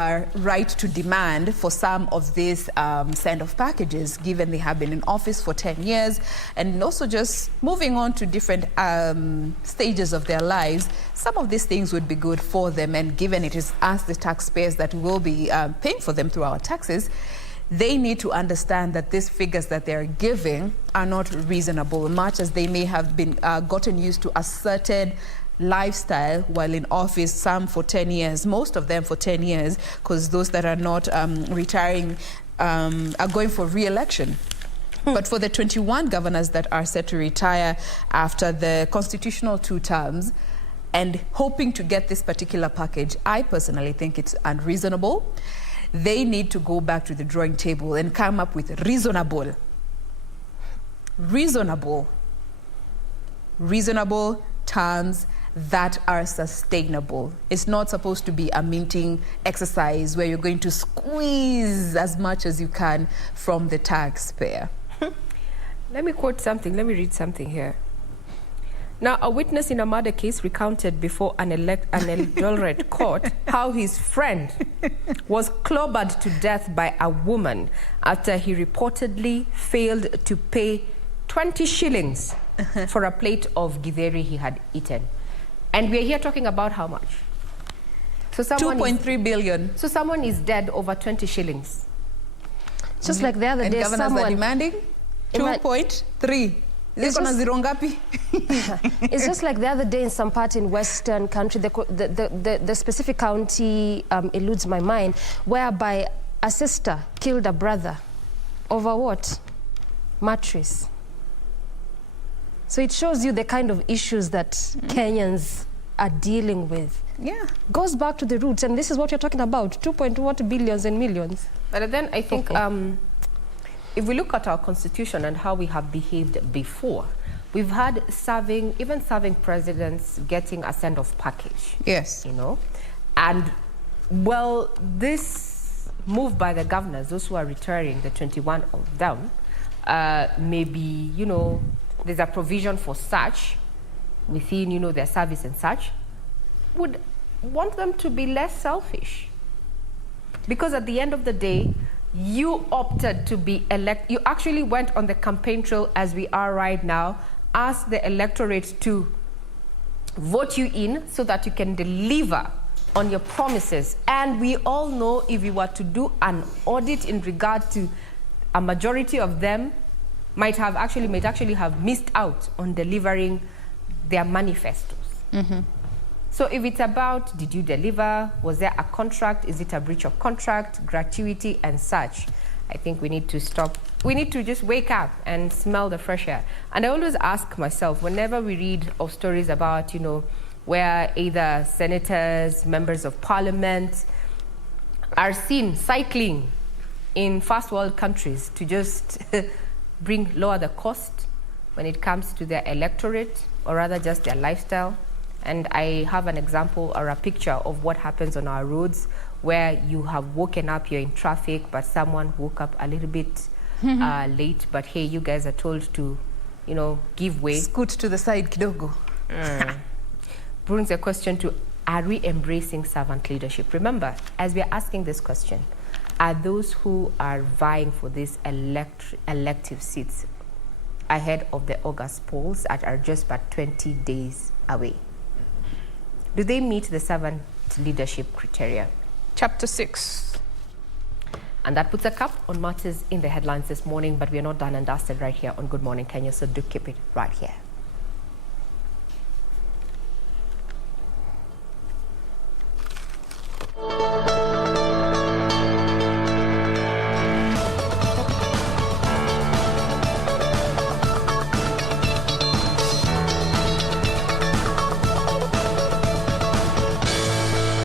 right to demand for some of these send-off packages, given they have been in office for 10 years and also just moving on to different stages of their lives. Some of these things would be good for them, and given it is us, the taxpayers, that will be paying for them through our taxes, they need to understand that these figures that they're giving are not reasonable, much as they may have been gotten used to a certain lifestyle while in office, some for 10 years, most of them for 10 years, because those that are not retiring are going for re-election. But for the 21 governors that are set to retire after the constitutional 2 terms and hoping to get this particular package, I personally think it's unreasonable. They need to go back to the drawing table and come up with reasonable terms that are sustainable. It's not supposed to be a minting exercise where you're going to squeeze as much as you can from the taxpayer. Let me quote something. Let me read something here. Now, a witness in a murder case recounted before an electorate court how his friend was clobbered to death by a woman after he reportedly failed to pay 20 shillings for a plate of Githeri he had eaten. And we're here talking about how much? So 2.3 billion. So someone is dead over 20 shillings. Just like the other and day, governors are demanding 2.3. It's just like the other day in some part in Western country, the specific county eludes my mind, whereby a sister killed a brother over what? Mattress. So it shows you the kind of issues that Kenyans are dealing with. Yeah. Goes back to the roots, and this is what you're talking about, 2.what billions and millions. But then I think if we look at our constitution and how we have behaved before, we've had even serving presidents getting a send-off package. Yes. You know? And, well, this move by the governors, those who are retiring, the 21 of them, maybe, you know, there's a provision for such within, you know, their service and such, would want them to be less selfish. Because at the end of the day, you opted to be elected. You actually went on the campaign trail as we are right now, asked the electorate to vote you in so that you can deliver on your promises. And we all know if we were to do an audit in regard to a majority of them, might actually have missed out on delivering their manifestos. So if it's about, did you deliver? Was there a contract? Is it a breach of contract, gratuity, and such? I think we need to stop. We need to just wake up and smell the fresh air. And I always ask myself, whenever we read of stories about, you know, where either senators, members of parliament are seen cycling in first world countries to just lower the cost when it comes to their electorate, or rather just their lifestyle. And I have an example or a picture of what happens on our roads where you have woken up, you're in traffic, but someone woke up a little bit late, but hey, you guys are told to, you know, give way. Scoot to the side kidogo. Brings a question to, are we embracing servant leadership? Remember, as we're asking this question, are those who are vying for these elective seats ahead of the August polls that are just about 20 days away, do they meet the servant leadership criteria? Chapter 6. And that puts a cap on matters in the headlines this morning, but we are not done and dusted right here on Good Morning Kenya, so do keep it right here.